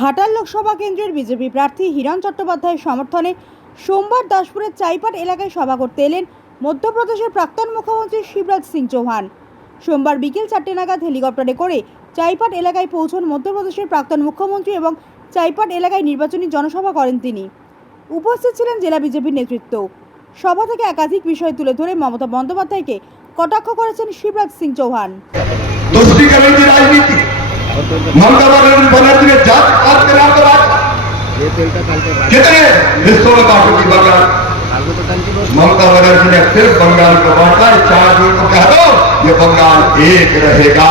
ঘাটাল লোকসভা কেন্দ্রের বিজেপি প্রার্থী হিরণ চট্টোপাধ্যায়ের সমর্থনে সোমবার দাসপুরের চাইপাট এলাকায় সভা করতে এলেন মধ্যপ্রদেশের প্রাক্তন মুখ্যমন্ত্রী শিবরাজ সিং চৌহান। সোমবার বিকেল চারটে নাগাদ হেলিকপ্টারে করে চাইপাট এলাকায় পৌঁছন মধ্যপ্রদেশের প্রাক্তন মুখ্যমন্ত্রী এবং চাইপাট এলাকায় নির্বাচনী জনসভা করেন তিনি। উপস্থিত ছিলেন জেলা বিজেপির নেতৃত্ব। সভা থেকে একাধিক বিষয় তুলে ধরে মমতা বন্দ্যোপাধ্যায়কে কটাক্ষ করেছেন শিবরাজ সিং চৌহান। মমতা कितने हिस्सों में की बंगाल ममता बनर्जी ने फिर बंगाल को बांटा चार दिन को कह दो ये बंगाल एक रहेगा।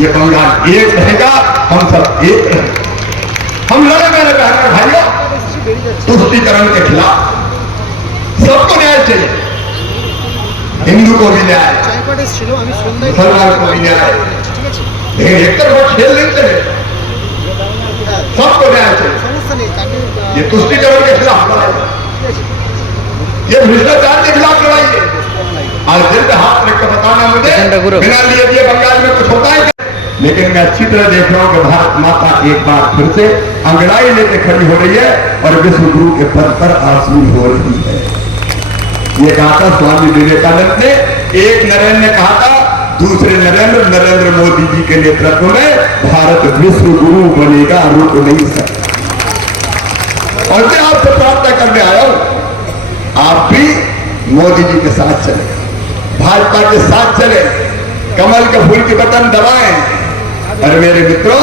ये बंगाल एक रहेगा हम सब एक हम लड़े मेरे बहन भाइयों तुष्टिकरण के खिलाफ। सबको न्याय चाहिए। हिंदू को भी न्याय। मुसलमान को भी न्याय। लेकिन एक तरफ़ खेल नहीं चले ये तुष्टिकरण के खिलाफ लड़ाई। है ये भ्रष्टाचार के खिलाफ लड़ाई है। आज दिल पे हाथ रख के बताना मुझे बिना लिए दिए बंगाल में कुछ होता है लेकिन मैं अच्छी तरह देख रहा हूँ कि भारत माता एक बार फिर से अंगड़ाई लेके खड़ी हो रही है और विश्व गुरु के पद पर आसमी हो रही है। ये कहा था स्वामी विवेकानंद ने एक नरेंद्र ने कहा था दूसरे नरेंद्र नरेंद्र मोदी जी के नेतृत्व में भारत विश्व गुरु बनेगा रुक नहीं सकता। मैं आपसे प्रार्थना करने आया हूँ, आप भी मोदी जी के साथ चले। भाजपा के साथ चले। कमल के फूल के बटन दबाएँ। और मेरे मित्रों